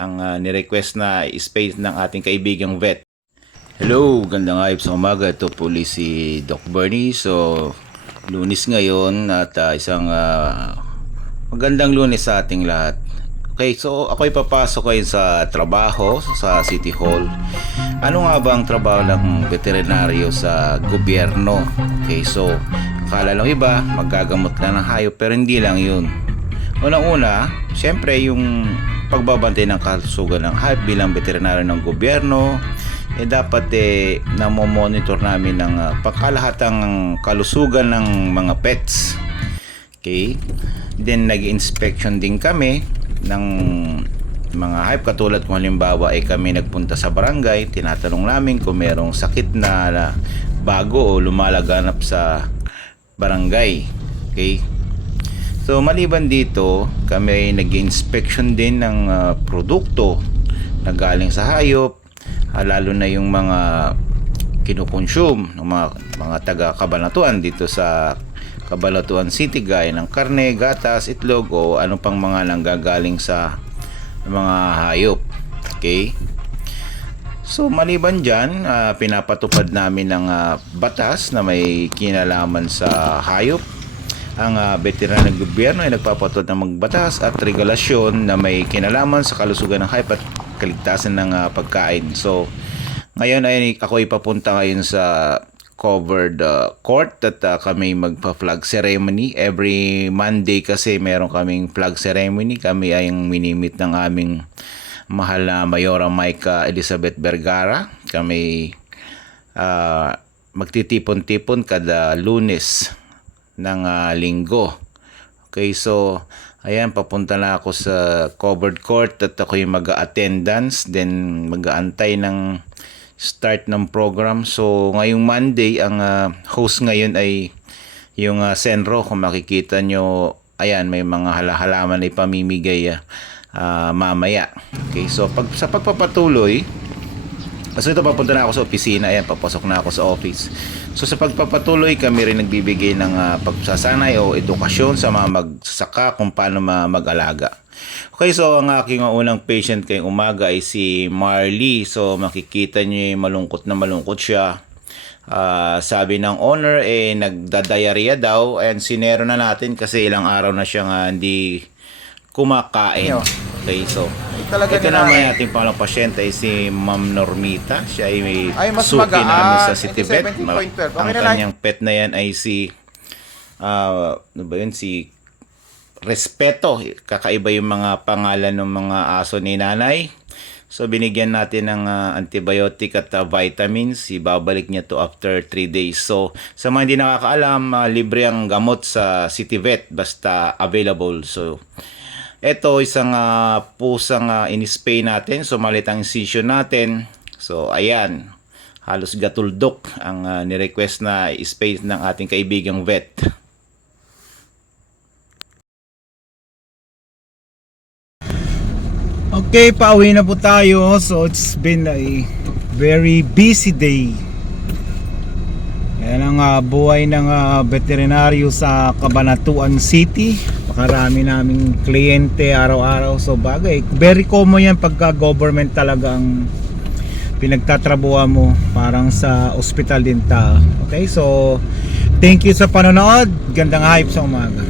ang ah, nirequest na space ng ating kaibigang vet. Hello, gandang ayop sa umaga. Ito po si Doc Bernie. So, lunis ngayon at ah, isang ah, magandang lunis sa ating lahat. Okay, so ako ay papasok ngayon sa trabaho sa City Hall. Ano nga ba ang trabaho ng veterinaryo sa gobyerno? Okay, so akala lang iba, maggagamot lang ng hayop pero hindi lang yun. Unang-una, syempre yung pagbabantay ng kalusugan ng hayop bilang veterinaryo ng gobyerno, eh dapat eh namomonitor namin ng uh, pangkalahatang kalusugan ng mga pets. Okay? Then nag-inspection din kami ng mga hayop katulad kung halimbawa ay kami nagpunta sa barangay, tinatanong namin kung merong sakit na bago o lumalaganap sa barangay. Okay? So maliban dito, kami ay nag-inspection din ng ah, produkto na galing sa hayop, ah, lalo na yung mga kinukonsume ng mga, mga taga Kabanatuan dito sa Kabanatuan City gaya ng karne, gatas, itlog o ano pang mga nanggagaling sa mga hayop. Okay? So maliban dyan, ah, pinapatupad namin ng ah, batas na may kinalaman sa hayop. Ang uh, veteran ng gobyerno ay nagpapatupad ng magbatas at regulasyon na may kinalaman sa kalusugan ng hayop at kaligtasan ng ah, pagkain. So ngayon ay ako ay papunta ngayon sa covered uh, court at uh, kami magpa-flag ceremony. Every Monday kasi meron kaming flag ceremony. Kami ay ang minimit ng aming mahal na Mayora Maika Elizabeth Vergara. Kami uh, magtitipon-tipon kada lunes ng uh, linggo. Okay, so ayan, papunta na ako sa covered court at ako yung mag-attendance then mag-aantay ng start ng program. So ngayong Monday ang uh, host ngayon ay yung uh, Senro kung makikita nyo ayan may mga halahalaman ay pamimigay uh, uh, mamaya. Okay, so pag sa pagpapatuloy So ito papunta na ako sa opisina, ayan papasok na ako sa office. So sa pagpapatuloy kami rin nagbibigay ng uh, pagsasanay o edukasyon sa mga magsasaka kung paano ma- mag-alaga. Okay, so ang aking unang patient kay umaga ay si Marley. So makikita niyo malungkot na malungkot siya. Ah, sabi ng owner eh nagda-diarrhea daw and sinero na natin kasi ilang araw na siyang ah, hindi kumakain. Okay, so Talaga ito nila- naman yung ating palang pasyente ay si Ma'am Normita. Siya ay may Ay, mas suki magaan. namin sa City Vet. 17.12. Okay ang na lang. kanyang pet na yan ay si ah, ano ba yun? Si Respeto. Kakaiba yung mga pangalan ng mga aso ni nanay. So binigyan natin ng ah, antibiotic at ah, vitamins. Ibabalik niya to after 3 days. So sa mga hindi nakakaalam, ah, libre ang gamot sa City Vet basta available. So ito isang ah, pusang uh, in-spay natin. So malit ang incision natin. So ayan. Halos gatuldok ang ah, ni-request na space ng ating kaibigang vet. Okay, pauwi na po tayo. So it's been a very busy day. Yan ang ah, buhay ng ah, veterinaryo sa Cabanatuan City. Makarami naming kliyente araw-araw. So bagay, very common yan pagka government talaga ang pinagtatrabuhan mo parang sa ospital din ta. Okay, so thank you sa panonood. Gandang hype sa umaga.